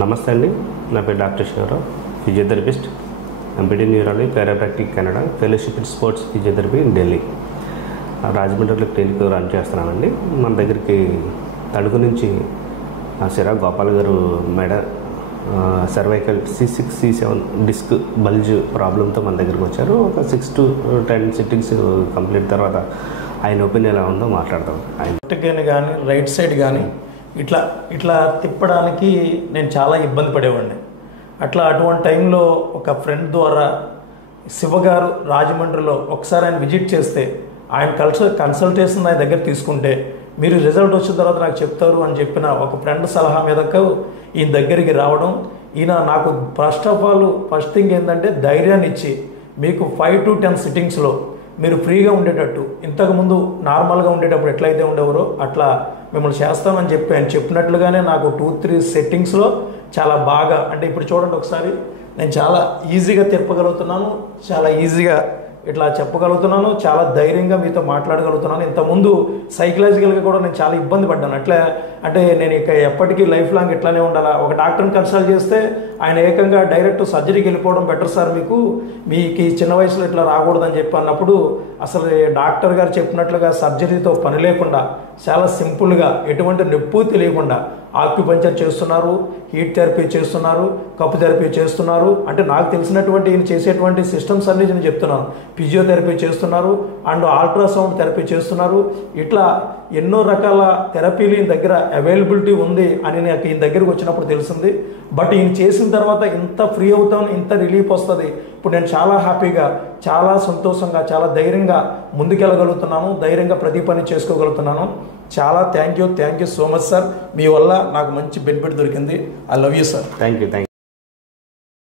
నమస్తే అండి, నా పేరు doctor Shivarao, physiotherapist, MPD neurology, పారాప్రాక్టిక్ Canada, fellowship in sports physiotherapy in Delhi. రాజమండ్రిలో క్లినిక్ రన్ చేస్తున్నానండి. మన దగ్గరికి తణుకు నుంచి సిరా గోపాల్ గారు మెడ cervical C6 C7 disc bulge ప్రాబ్లంతో మన దగ్గరికి వచ్చారు. ఒక 6 to 10 సిట్టింగ్స్ కంప్లీట్ తర్వాత ఆయన ఒపీనియన్ ఎలా ఉందో మాట్లాడతాం. ఆయన కానీ రైట్ సైడ్ కానీ ఇట్లా ఇట్లా తిప్పడానికి నేను చాలా ఇబ్బంది పడేవాడిని. అటువంటి టైంలో ఒక ఫ్రెండ్ ద్వారా శివగారు రాజమండ్రిలో ఒకసారి ఆయన విజిట్ చేస్తే ఆయన కన్సల్టేషన్ ఆయన దగ్గర తీసుకుంటే మీరు రిజల్ట్ వచ్చిన తర్వాత నాకు చెప్తారు అని చెప్పిన ఒక ఫ్రెండ్ సలహా మీదకు ఈయన దగ్గరికి రావడం. ఈయన నాకు ఫస్ట్ థింగ్ ఏంటంటే ధైర్యాన్ని ఇచ్చి మీకు 5 to 10 సిట్టింగ్స్లో మీరు ఫ్రీగా ఉండేటట్టు, ఇంతకుముందు నార్మల్గా ఉండేటప్పుడు ఎట్లయితే ఉండేవారో అట్లా మిమ్మల్ని చేస్తామని చెప్పి ఆయన చెప్పినట్లుగానే నాకు 2-3 సెట్టింగ్స్లో చాలా బాగా, అంటే ఇప్పుడు చూడండి ఒకసారి, నేను చాలా ఈజీగా తిప్పగలుగుతున్నాను, చాలా ఈజీగా ఇట్లా చెప్పగలుగుతున్నాను, చాలా ధైర్యంగా మీతో మాట్లాడగలుగుతున్నాను. ఇంతకుముందు సైకలాజికల్గా కూడా నేను చాలా ఇబ్బంది పడ్డాను. అంటే నేను ఇక ఎప్పటికీ లైఫ్ లాంగ్ ఇట్లానే ఉండాలా. ఒక డాక్టర్ని కన్సల్ట్ చేస్తే ఆయన ఏకంగా డైరెక్ట్ సర్జరీకి వెళ్ళిపోవడం బెటర్ సార్, మీకు చిన్న వయసులో ఇట్లా రాకూడదని చెప్పి అన్నప్పుడు అసలు డాక్టర్ గారు చెప్పినట్లుగా సర్జరీతో పని లేకుండా చాలా సింపుల్గా ఎటువంటి నొప్పి తెలియకుండా ఆక్యుపంచర్ చేస్తున్నారు, హీట్ థెరపీ చేస్తున్నారు, కప్పు థెరపీ చేస్తున్నారు. అంటే నాకు తెలిసినటువంటి ఈయన చేసేటువంటి సిస్టమ్స్ అన్ని నేను చెప్తున్నాను. ఫిజియోథెరపీ చేస్తున్నారు అండ్ అల్ట్రాసౌండ్ థెరపీ చేస్తున్నారు. ఇట్లా ఎన్నో రకాల థెరపీలు ఈయన దగ్గర అవైలబిలిటీ ఉంది అని నాకు ఈయన దగ్గరకు వచ్చినప్పుడు తెలిసింది. బట్ ఈయన చేసిన తర్వాత ఇంత ఫ్రీ అవుతాను, ఇంత రిలీఫ్ వస్తుంది. ఇప్పుడు నేను చాలా హ్యాపీగా, చాలా సంతోషంగా, చాలా ధైర్యంగా ముందుకెళ్ళగలుగుతున్నాను, ధైర్యంగా ప్రతి పని చేసుకోగలుగుతున్నాను. చాలా thank you so much sir. మీ వల్ల నాకు మంచి బెనిఫిట్ దొరికింది. I love you sir. Thank you.